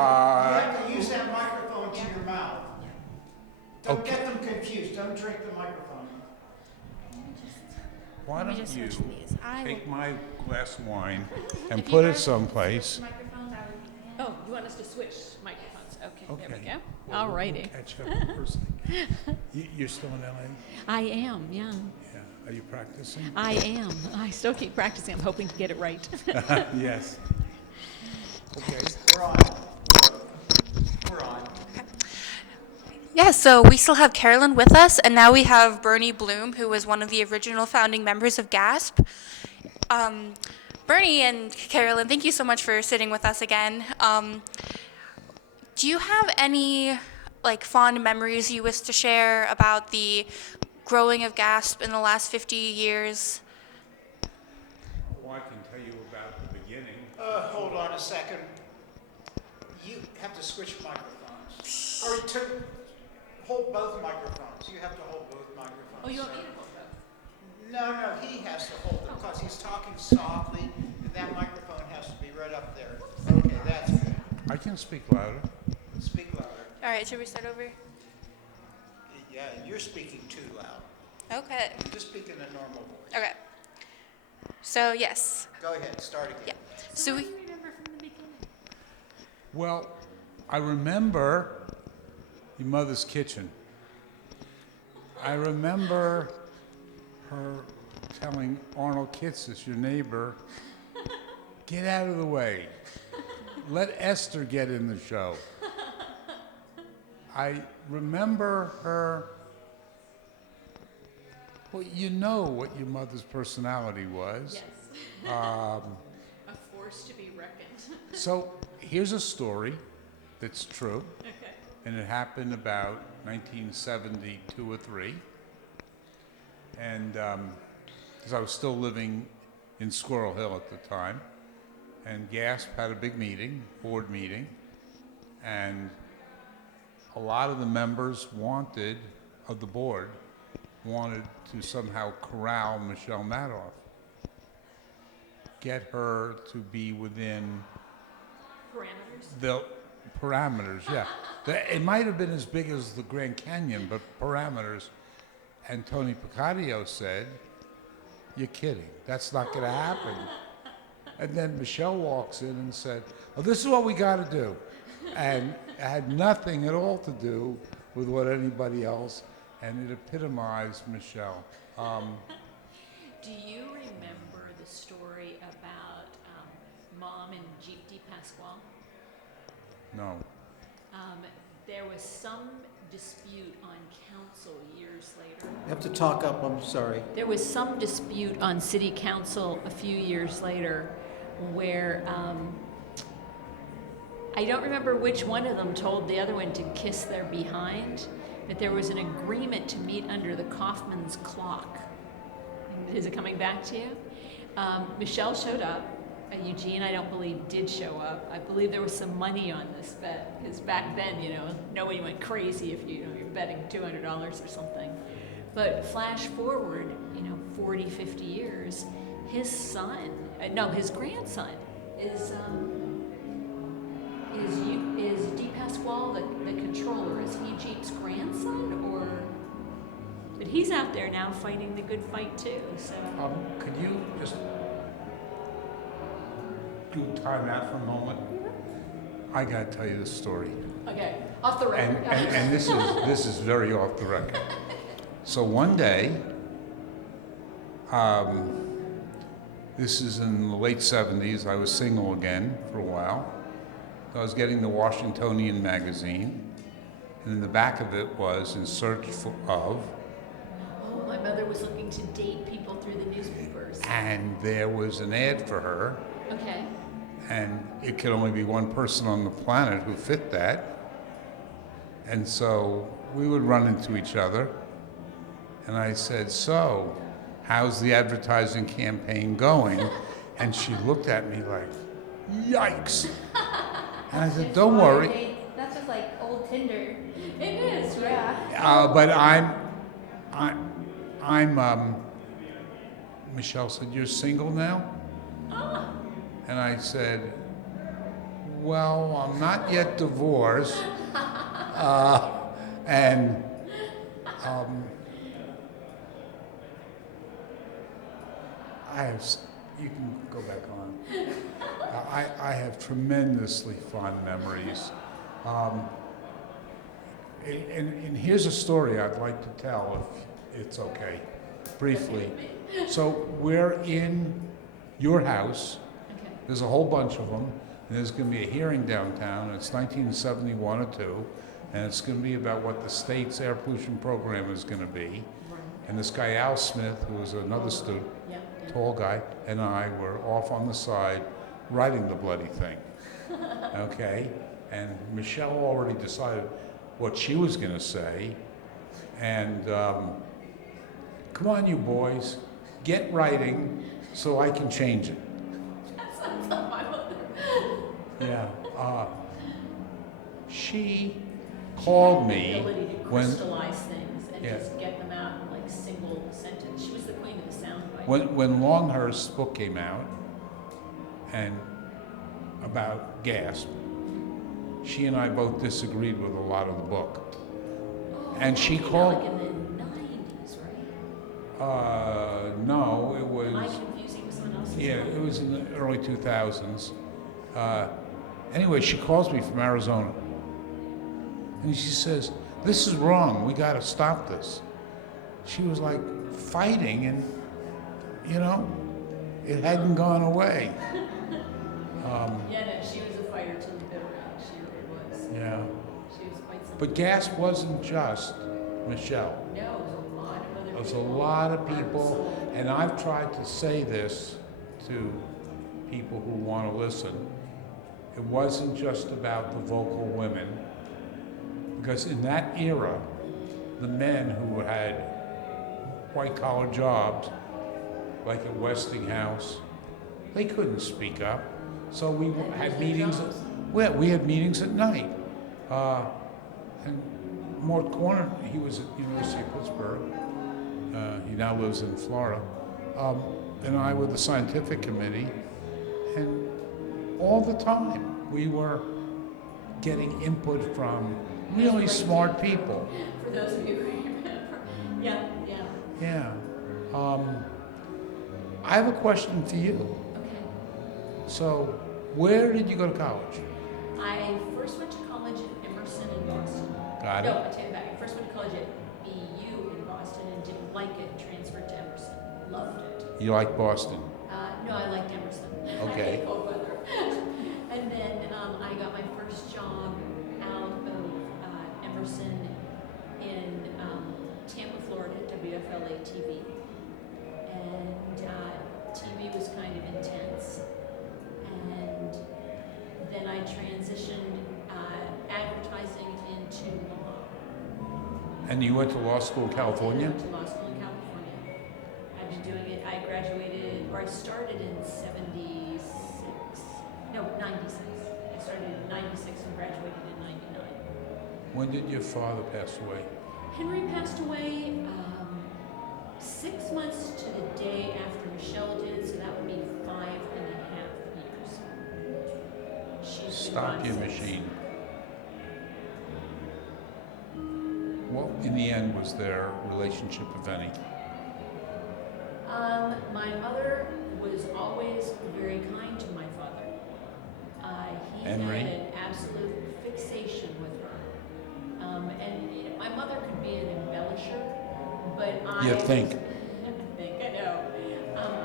have to use that microphone to your mouth. Don't Okay. get them confused. Don't drink the microphone. Why Let me don't just you switch these. take my glass of wine and If you put it guys someplace? Microphones, I would be in. Oh, you want us to switch microphones? Okay, there we Okay. go. Well, All we'll righty. catch up personally. You're still in LA? I am, yeah. Yeah. Are you practicing? I am. I still keep practicing. I'm hoping to get it right. Yes. Okay. We're on. We're on. Yeah, so we still have Karenlin with us, and now we have Bernie Bloom, who was one of the original founding members of GASP. Bernie and Karenlin, thank you so much for sitting with us again. Do you have any fond memories you wish to share about the growing of GASP in the last 50 years? Well, I can tell you about the beginning. Hold on a second. You have to switch microphones. Or hold both microphones. You have to hold both microphones. Oh, you want sir. me to hold both? No, he has to hold it because he's talking softly, and that microphone has to be right up there. Okay, that's good. I can speak louder. Speak louder. All right, should we start over? Yeah, you're speaking too loud. Okay. Just speak in a normal voice. Okay. So, yes. Go ahead, start again. Yeah. So what we, do you remember from the beginning? Well, I remember your mother's kitchen. I remember her telling Arnold Kitsis, your neighbor, get out of the way. Let Esther get in the show. I remember her, well, you know what your mother's personality was. Yes. Um, A force to be reckoned. so here's a story that's true. Okay. And it happened about 1972 or 3. And because I was still living in Squirrel Hill at the time, and GASP had a big meeting, board meeting, and a lot of the members of the board wanted to somehow corral Michelle Madoff, get her to be within Parameters? the parameters, yeah. It might have been as big as the Grand Canyon, but parameters. And Tony Picadio said, you're kidding. That's not going to happen. And then Michelle walks in and said, oh, this is what we got to do. And it had nothing at all to do with what anybody else, and it epitomized Michelle. Do you remember the story about Mom and Jeep DePasquale? No. There was some dispute on council years later. You have to talk up, I'm sorry. There was some dispute on city council a few years later where I don't remember which one of them told the other one to kiss their behind, but there was an agreement to meet under the Kaufman's clock. Is it coming back to you? Michelle showed up. Eugene, I don't believe, did show up. I believe there was some money on this bet, because back then, nobody went crazy if you're betting $200 or something. But flash forward, 40, 50 years, his son, his grandson is DePasquale the controller? Is he Jeep's grandson, or? But he's out there now fighting the good fight too. So. Could you just do time out for a moment? I got to tell you this story. Okay, off the record. And this is very off the record. So one day, this is in the late 70s, I was single again for a while. I was getting the Washingtonian magazine, and in the back of it was in search of, Oh, my mother was looking to date people through the newspapers. and there was an ad for her, Okay. and it could only be one person on the planet who fit that. And so we would run into each other, and I said, so, how's the advertising campaign going? And she looked at me like, yikes. And I said, don't worry. That's just like old Tinder. It is, right? Yeah. But Michelle said, you're single now? And I said, Well, I'm not yet divorced, and you can go back on. I have tremendously fond memories. And here's a story I'd like to tell, if it's okay, briefly. So we're in your house. Okay. There's a whole bunch of them. And there's going to be a hearing downtown. It's 1971 or 2. And it's going to be about what the state's air pollution program is going to be. Right. And this guy, Al Smith, who was another student, Yeah. tall guy, and I were off on the side writing the bloody thing. Okay? And Michelle already decided what she was going to say. And come on, you boys, get writing so I can change it. That sounds like my mother. Yeah. She called me Ability to when crystallize things and Yeah. just get them out in like single sentence. She was the queen of the soundbite. when Longhurst's book came out and about GASP, she and I both disagreed with a lot of the book. And she called. Like in the 90s, right? No, it was. Am I confusing with someone else's? Yeah, book? it was in the early 2000s. Anyway, she calls me from Arizona. And she says, "This is wrong. We got to stop this." She was like fighting, and, it hadn't gone away. Yeah, no, she was a fighter till the bitter end. She really was. Yeah. She was quite something. But GASP wasn't just Michelle. No, it was a lot of other There was a people. lot of people, and I've tried to say this to people who want to listen. It wasn't just about the vocal women, because in that era, the men who had white-collar jobs, like at Westinghouse, they couldn't speak up. So we had meetings. We had meetings at night. And Mort Corner, he was at University of Pittsburgh. He now lives in Florida. And I with the scientific committee. And all the time we were getting input from really smart people. For those of you who remember. Yeah, yeah. Yeah. I have a question for you. Okay. So, where did you go to college? I first went to college at Emerson in Boston. Got No, it. I take it back. I first went to college at BU in Boston and didn't like it. Transferred to Emerson. Loved it. You like Boston? No, I liked Emerson. Okay. I hate cold weather. And then I got my first job out of Emerson in Tampa, Florida, WFLA TV. And TV was kind of intense. And then I transitioned advertising into law. And you went to law school in California? I went to law school in California. I've been doing it. I graduated, or I started in 96. No, 96. I started in 96 and graduated in 99. When did your father pass away? Henry passed away 6 months to the day after Michelle did, so that would be 5.5 years. She's been Stop gone your since. machine. What, in the end, was their relationship, if any? My mother was always very kind to my father. He Henry? had an absolute fixation with her. And my mother could be an embellisher, but I... You think? I know.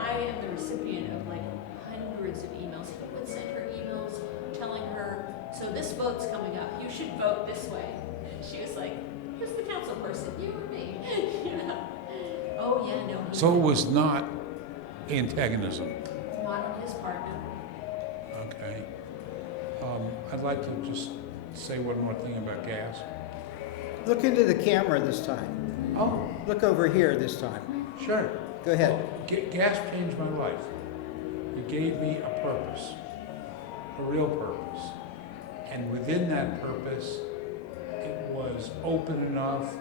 I am the recipient of like hundreds of emails. He would send her emails telling her, so this vote's coming up, you should vote this way. And she was like, who's the council person, you or me? Oh yeah, no. So it was not antagonism. Not on his part, no. Okay. I'd like to just say one more thing about gas. Look into the camera this time. Oh, Look over here this time. sure. Go ahead. Gas changed my life. It gave me a purpose, a real purpose. And within that purpose, it was open enough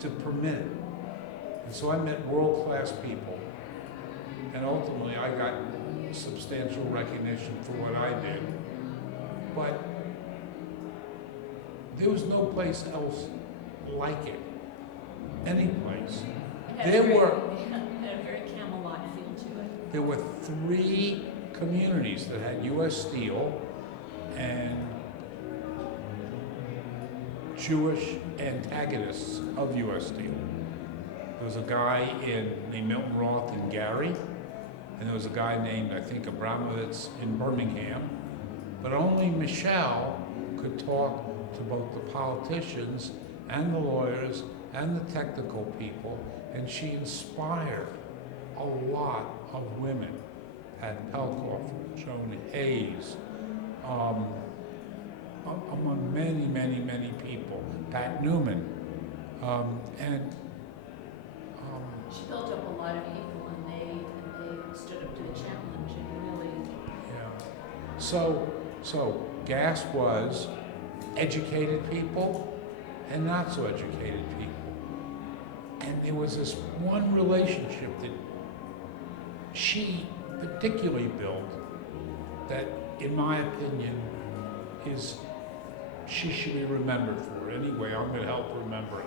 to permit it. And so I met world-class people. And ultimately, I got substantial recognition for what I did. but there was no place else like it, any place. It had There a very, were had a very Camelot feel to it. there were 3 communities that had U.S. Steel and Jewish antagonists of U.S. Steel. There was a guy named Milton Roth in Gary, and there was a guy named, I think, Abramovitz in Birmingham. But only Michelle could talk to both the politicians and the lawyers and the technical people, and she inspired a lot of women. Pat Pelkoff, Joan Hayes, among many, many, many people, Pat Newman, and She built up a lot of people, and they stood up to the challenge and really. yeah. So GASP was educated people and not so educated people. And there was this one relationship that she particularly built that, in my opinion, she should be remembered for. Anyway, I'm going to help remember it.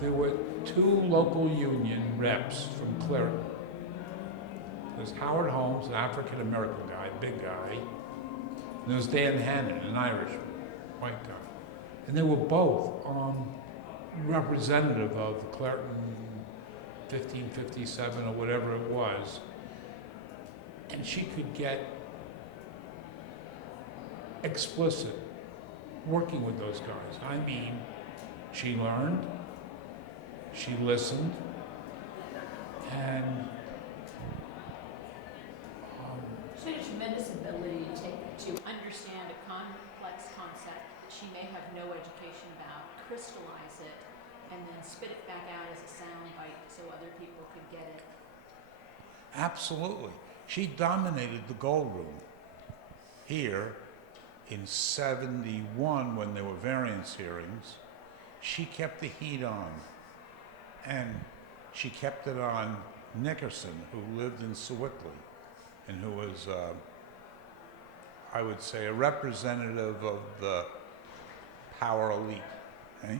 There were 2 local union reps from Clearton. There's Howard Holmes, an African-American guy, big guy, and there was Dan Hannon, an Irishman, white guy. And they were both representative of the Clearton 1557 or whatever it was. And she could get explicit working with those guys. I mean, she learned, she listened, and She had a tremendous ability to understand a complex concept that she may have no education about, crystallize it, and then spit it back out as a sound bite so other people could get it. absolutely. She dominated the Gold Room here in '71 when there were variance hearings. She kept the heat on, and she kept it on Nickerson, who lived in Sewickley, and who was, I would say, a representative of the power elite. Okay?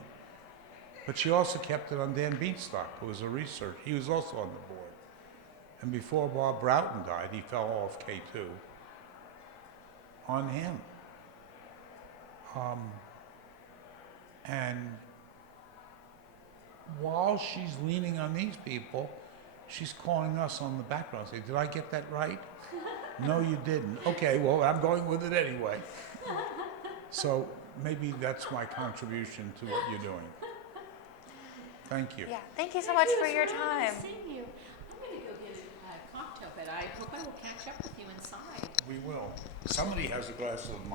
But she also kept it on Dan Beanstalk, who was a researcher. He was also on the board. And before Bob Broughton died, he fell off K2 on him. And while she's leaning on these people, she's calling us on the background, saying, "Did I get that right?" "No, you didn't." "Okay, well, I'm going with it anyway." So maybe that's my contribution to what you're doing. Thank you. Yeah, thank you so much for your time. Seeing you. I'm going to go get a cocktail, but I hope I will catch up with you inside. We will. Somebody has a glass of